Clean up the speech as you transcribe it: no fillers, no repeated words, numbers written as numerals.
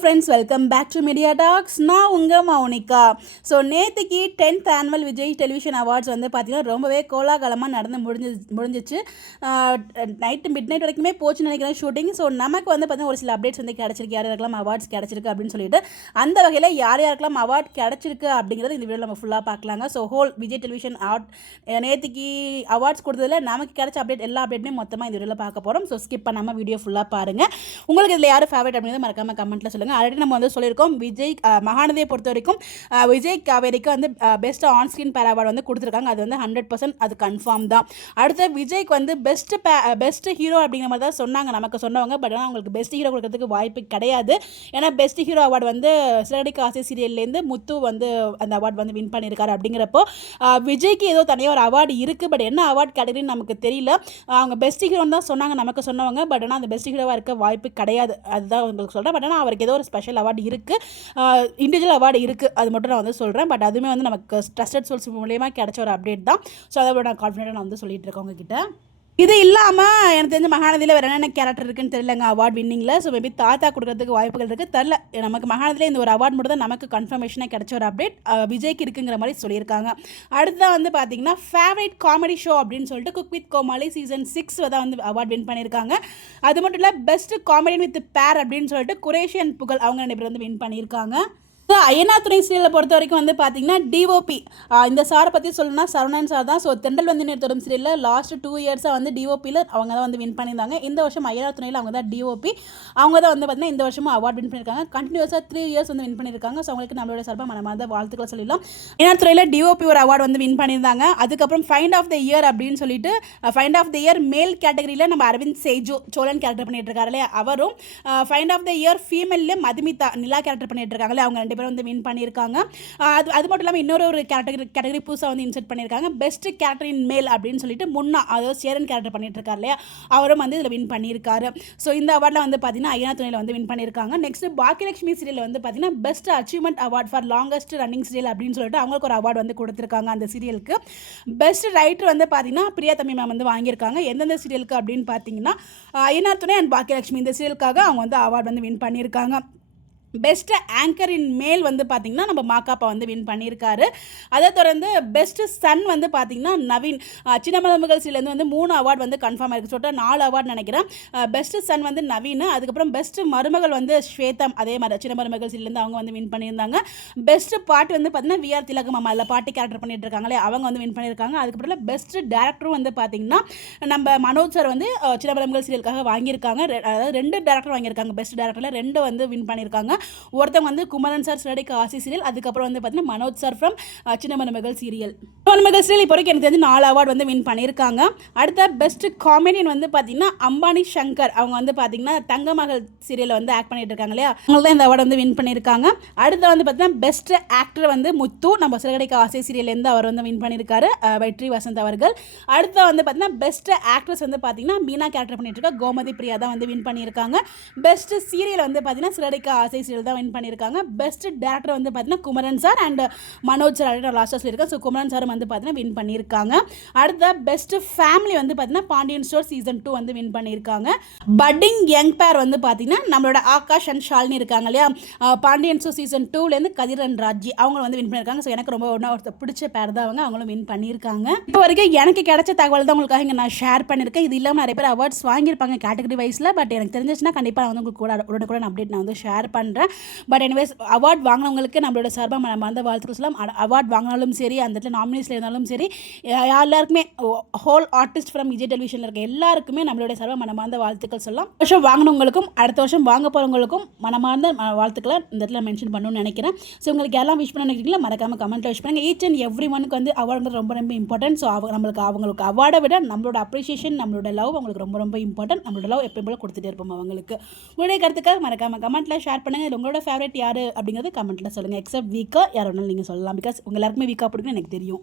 Friends, welcome back to media talks. நான் உங்கள் Mounika. So நேற்றுக்கு 10th annual Vijay television awards வந்து பார்த்திங்கன்னா ரொம்பவே கோலாகலமாக நடந்து முடிஞ்சிச்சு. நைட்டு மிட் நைட் வரைக்குமே போச்சுன்னு நினைக்கிறேன் ஷூட்டிங். ஸோ நமக்கு வந்து பார்த்திங்கன்னா ஒரு சில அப்டேட்ஸ் வந்து கிடச்சிருக்கு, யார் யாருக்கெல்லாம் அவார்ட்ஸ் கிடச்சிருக்கு அப்படின்னு சொல்லிட்டு. அந்த வகையில் யார் யாருக்கெல்லாம் அவார்ட் கிடச்சிருக்கு அப்படிங்கிறது இந்த வீடியோ நம்ம ஃபுல்லாக பார்க்கலாங்க. ஸோ ஹோல் விஜய் டெலிவிஷன் நேற்றுக்கு அவார்ட்ஸ் கொடுத்ததில் நமக்கு கிடச்ச அப்டேட் எல்லா அப்டேட்டுமே மொத்தமாக இந்த வீடியோவில் பார்க்க போகிறோம். ஸோ ஸ்கிப் பண்ணாமல் வீடியோ ஃபுல்லாக பாருங்கள். உங்களுக்கு இதில் யார் ஃபேவரட் அப்படிங்கிறது மறக்காமல் கமெண்ட்டில் சொல்லுங்கள். ஆல்ரெடி நம்ம வந்து சொல்லியிருக்கோம், விஜய் மகாநதியை பொறுத்த வரைக்கும் விஜய் காவேரிக்கு வந்து பெஸ்ட் ஆன் ஸ்க்ரீன் பேர் அவார்டு வந்து கொடுத்துருக்காங்க. அது வந்து 100% அது கன்ஃபார்ம் தான். அடுத்து விஜய்க்கு வந்து பெஸ்ட் ஹீரோ அப்படிங்கிற மாதிரி தான் சொன்னாங்க நமக்கு சொன்னவங்க. பட் ஆனால் அவங்களுக்கு பெஸ்ட் ஹீரோ கொடுக்கறதுக்கு வாய்ப்பு கிடையாது. ஏன்னா பெஸ்ட் ஹீரோ அவார்டு வந்து சிறகடிக்க ஆசை சீரியல்லேருந்து முத்து வந்து அந்த அவார்டு வந்து வின் பண்ணியிருக்காரு. அப்படிங்கிறப்போ விஜய்க்கு ஏதோ தனியாக ஒரு அவார்டு இருக்குது. பட் என்ன அவார்டு கேட்டகரின்னு நமக்கு தெரியல. அவங்க பெஸ்ட் ஹீரோன்னு தான் சொன்னாங்க நமக்கு சொன்னவங்க. பட் ஆனால் அந்த பெஸ்ட் ஹீரோவாக இருக்க வாய்ப்பு கிடையாது. அதுதான் உங்களுக்கு சொல்கிறேன். பட் ஆனால் அவருக்கு ஏதோ ஒரு ஸ்பெஷல் அவார்டு இருக்குது, இண்டிவிஜுவல் அவார்டு இருக்குது. அது மட்டும் நான் வந்து சொல்கிறேன். பட் அதுவுமே வந்து நமக்கு ட்ரஸ்டட் சோர்ஸ் மூலியமாக கிடைச்ச ஒரு அப்டேட் தான். ஸோ அதை நான் கான்ஃபிடென்ட்டாக நான் வந்து சொல்லிட்டு இருக்கேன் உங்ககிட்ட. இது இல்லாமல் எனக்கு தெரிஞ்ச மகாநதியில் வேறு என்னென்ன கேரக்டர் இருக்குன்னு தெரியலங்க அவார்ட் வின்னிங்கில். ஸோ மேபி தாத்தா கொடுக்கறதுக்கு வாய்ப்புகள் இருக்குது, தெரில. நமக்கு மகாநதியில் இந்த ஒரு அவார்ட் மட்டும் தான் நமக்கு கன்ஃபர்மேஷனாக கிடைச்ச ஒரு அப்டேட் விஜய்க்கு இருக்குங்கிற மாதிரி சொல்லியிருக்காங்க. அடுத்ததான் வந்து பார்த்தீங்கன்னா ஃபேவரட் காமெடி ஷோ அப்படின்னு சொல்லிட்டு குக் வித் கோமாளி சீசன் 6 தான் வந்து அவார்ட் வின் பண்ணியிருக்காங்க. அது மட்டும் இல்லை பெஸ்ட் காமெடியன் வித் பேர் அப்படின்னு சொல்லிட்டு குரேஷி அண்ட் புகழ் அவங்க 2 பேர் வந்து வின் பண்ணியிருக்காங்க. ஐயனார் துணை சீரியலை பொறுத்த வரைக்கும் வந்து பார்த்தீங்கன்னா டிஓபி இந்த சாரை பற்றி சொல்லணும்னா சரவணன் சார் தான். ஸோ தெண்டல் வந்து நேர்த்தோடும் சீரியலில் லாஸ்ட் 2 இயர்ஸாக வந்து டிஓபியில் அவங்க தான் வந்து வின் பண்ணியிருந்தாங்க. இந்த வருஷம் ஐயனார் துணையில் அவங்க தான் டிஓபி. அவங்க தான் வந்து பார்த்தீங்கன்னா இந்த வருஷமும் அவார்ட் வின் பண்ணியிருக்காங்க. கண்டினியூஸாக 3 இயர்ஸ் வந்து வின் பண்ணியிருக்காங்க. ஸோ அவங்களுக்கு நம்மளோட சார்பாக மனமார்ந்த வாழ்த்துக்களை சொல்லிடலாம். ஐயனார் துறையில் டிஓபி ஒரு அவார்டு வந்து வின் பண்ணியிருந்தாங்க. அதுக்கப்புறம் ஃபைண்ட் ஆஃப் த இயர் அப்படின்னு சொல்லிட்டு ஃபைண்ட் ஆஃப் த இயர் மேல் கேட்டகரியில் நம்ம அரவிந்த் சேஜோ சோழன் கேரக்டர் பண்ணிட்டு இருக்காரு இல்லையா, அவரும் ஃபைண்ட் ஆஃப் த இயர் ஃபீமேலில் மதுமிதா நிலா கேரக்டர் பண்ணிட்டு இருக்காங்களே, அவங்க 2 பேரும் வந்து வின் பண்ணியிருக்காங்க. அது மட்டும் இல்லாமல் இன்னொரு கேட்டகரி புதுசாக வந்து இன்சர்ட் பண்ணியிருக்காங்க. பெஸ்ட் கேரக்டர் இன் மேல் அப்படின்னு சொல்லிட்டு முன்னா, அதாவது சேரன் கேரக்டர் பண்ணிட்டு இருக்காரு இல்லையா, அவரும் வந்து இதில் வின் பண்ணியிருக்காரு. ஸோ இந்த அவார்டில் வந்து பார்த்தீங்கன்னா ஐயனார் துணையில் வந்து வின் பண்ணியிருக்காங்க. நெக்ஸ்ட் பாக்கியலட்சுமி சீரியல் வந்து பார்த்தீங்கன்னா best achievement award for longest running serial அப்படின்னு சொல்லிட்டு அவங்களுக்கு ஒரு அவார்டு வந்து கொடுத்துருக்காங்க. அந்த சீரியலுக்கு பெஸ்ட் ரைட்டர் வந்து பார்த்தீங்கன்னா பிரியா தம்பி மேம் வந்து வாங்கியிருக்காங்க. எந்தெந்த சீரியலுக்கு அப்படின்னு பார்த்தீங்கன்னா ஐயனார் துணை அண்ட் பாக்கியலட்சுமி இந்த சீரியலுக்காக அவங்க வந்து அவார்டு வந்து வின் பண்ணியிருக்காங்க. பெஸ்ட் ஆங்கர் இன் மேல் வந்து பார்த்திங்கன்னா நம்ம மாக்காப்பா வந்து வின் பண்ணியிருக்காரு. அதை தொடர்ந்து பெஸ்ட் சன் வந்து பார்த்திங்கன்னா நவீன் சின்னமருமகள் சீரியலேருந்து வந்து 3 அவார்டு வந்து கன்ஃபார்ம் ஆகிருக்கு. சொல்லிட்டு 4 அவார்டு நினைக்கிறேன். பெஸ்ட் சன் வந்து நவீன், அதுக்கப்புறம் பெஸ்ட் மருமகள் வந்து ஸ்வேதம், அதே மாதிரி சின்னமருமகள் சீரியலேருந்து அவங்க வந்து வின் பண்ணியிருந்தாங்க. பெஸ்ட் பாட்டு வந்து பார்த்திங்கன்னா விஆர் திலகம் அம்மா அதில் பாட்டு கேரக்டர் பண்ணிட்டு இருக்காங்களே அவங்க வந்து வின் பண்ணியிருக்காங்க. அதுக்கப்புறம் பெஸ்ட் டேரக்டரும் வந்து பார்த்திங்கன்னா நம்ம மனோஜ் சார் வந்து சின்னமருமகள் சீரியலுக்காக வாங்கியிருக்காங்க. அதாவது 2 டேரக்டர் வாங்கியிருக்காங்க. பெஸ்ட் டேரக்டரில் 2 வந்து வின் பண்ணியிருக்காங்க. ஒருத்தவங்க வந்து குமரன் சார் சிறடிக்க ஆசி சீரியல், அதுக்கப்புறம் வந்து பார்த்தீங்கன்னா மனோஜ் சார் ஃப்ரம் சின்ன மருமகள் சீரியல். மருமகள் சீரியல் இப்போ வரைக்கும் எனக்கு தெரிஞ்சு 4 அவார்டு வந்து வின் பண்ணியிருக்காங்க. அடுத்த பெஸ்ட் காமெடியன் வந்து பார்த்தீங்கன்னா அம்பானி சங்கர், அவங்க வந்து பார்த்தீங்கன்னா தங்க மகள் சீரியலில் வந்து ஆக்ட் பண்ணிட்டு இருக்காங்க இல்லையா, அவங்க தான் இந்த அவார்டு வந்து வின் பண்ணியிருக்காங்க. அடுத்த வந்து பார்த்தீங்கன்னா பெஸ்ட் ஆக்டர் வந்து முத்து, நம்ம சிறடிக்க ஆசை சீரியல்லேருந்து அவர் வந்து வின் பண்ணியிருக்காரு, வெற்றி வசந்த் அவர்கள். அடுத்த வந்து பார்த்தீங்கன்னா பெஸ்ட் ஆக்ட்ரஸ் வந்து பார்த்தீங்கன்னா மீனா கேரக்டர் பண்ணிட்டு இருக்க கோமதி பிரியா தான் வந்து வின் பண்ணியிருக்காங்க. பெஸ்ட் சீரியல் வந்து பார்த்தீங்கன்னா சிறடிக்க ஆசை சீரியல் தான் வின் பண்ணியிருக்காங்க. பெஸ்ட் டேரக்டர் வந்து பார்த்தீங்கன்னா Kumaran sir and Manoj sir லாஸ்ட்டாக சொல்லியிருக்கேன். ஸோ குமரன் சார் வந்து பார்த்தீங்கன்னா வின் பண்ணியிருக்காங்க. அடுத்த பெஸ்ட் ஃபேமிலி வந்து பார்த்தீங்கன்னா பாண்டியன் ஸ்டோர் சீசன் 2 வந்து வின் பண்ணியிருக்காங்க. பட்டிங் யங் பேர் வந்து பார்த்தீங்கன்னா நம்மளோட ஆகாஷ் அண்ட் ஷாலினி இருக்காங்க இல்லையா, பாண்டியன் ஸ்டோர் சீசன் 2லேருந்து கதிர் அண்ட் ராஜி அவங்க வந்து வின் பண்ணியிருக்காங்க. ஸோ எனக்கு ரொம்ப ஒன்று பிடிச்ச பேர் தான் அவங்களும் வின் பண்ணியிருக்காங்க. இப்போ வரைக்கும் எனக்கு கிடைச்ச தகவல் தான் உங்களுக்காக இங்கே நான் ஷேர் பண்ணியிருக்கேன். இது இல்லாமல் நிறைய பேர் அவார்ட்ஸ் வாங்கியிருப்பாங்க கேட்டகரி வைஸில். பட் எனக்கு தெரிஞ்சிச்சுன்னா கண்டிப்பாக நான் வந்து உங்களுக்கு கூட அப்டேட் நான் வந்து ஷேர் பண்ணுறேன். பட் எனிவேஸ் அவார்ட் வாங்கினவங்களுக்கு நம்மளோட சார்பாக நம்ம அந்த வாழ்த்துக்கள் சொல்லலாம். அவார்ட் வாங்கினாலும் சரி, அந்த இடத்துல நாமினேஷனில் இருந்தாலும் சரி, எல்லாருக்குமே ஹோல் ஆர்டிஸ்ட் ஃப்ரம் விஜய் டெலிவிஷனில் இருக்க எல்லாருக்குமே நம்மளோட சார்பாக மனமார்ந்த வாழ்த்துக்கள் சொல்லலாம். வருஷம் வாங்கினவங்களுக்கும் அடுத்த வருஷம் வாங்க போகிறவங்களுக்கும் மனமார்ந்த வாழ்த்துக்களை இந்த இடத்துல மென்ஷன் பண்ணணும்னு நினைக்கிறேன். ஸோ உங்களுக்கு எல்லாம் விஷ் பண்ண நினைக்கிறீங்களா மறக்காமல் கமெண்ட்டில் விஷ் பண்ணுங்கள். ஈச் அண்ட் எவ்ரி ஒனுக்கு வந்து அவார்டு ரொம்ப ரொம்ப இம்பார்ட்டன்ட். ஸோ அவங்களுக்கு அவார்டை விட நம்மளோட அப்ரிஷியேஷன், நம்மளோட லவ் அவங்களுக்கு ரொம்ப ரொம்ப இம்பார்ட்டன்ட். நம்மளோட லவ் எப்போ போல கொடுத்துட்டே இருப்போம் அவங்களுக்கு. உங்களுடைய கருத்துக்காக மறக்காமல் கமெண்ட்டில் ஷேர் பண்ணுங்கள். உங்களோட ஃபேவரட் யார் அப்படிங்கிறது கமெண்ட்டில் சொல்லுங்கள். எக்ஸப்ட் வீக்கா யார் வேணாலும் நீங்கள் சொல்லலாம். பிகாஸ் உங்கள் எல்லாருக்குமே வீக்கா பிடிக்குன்னு எனக்கு தெரியும்.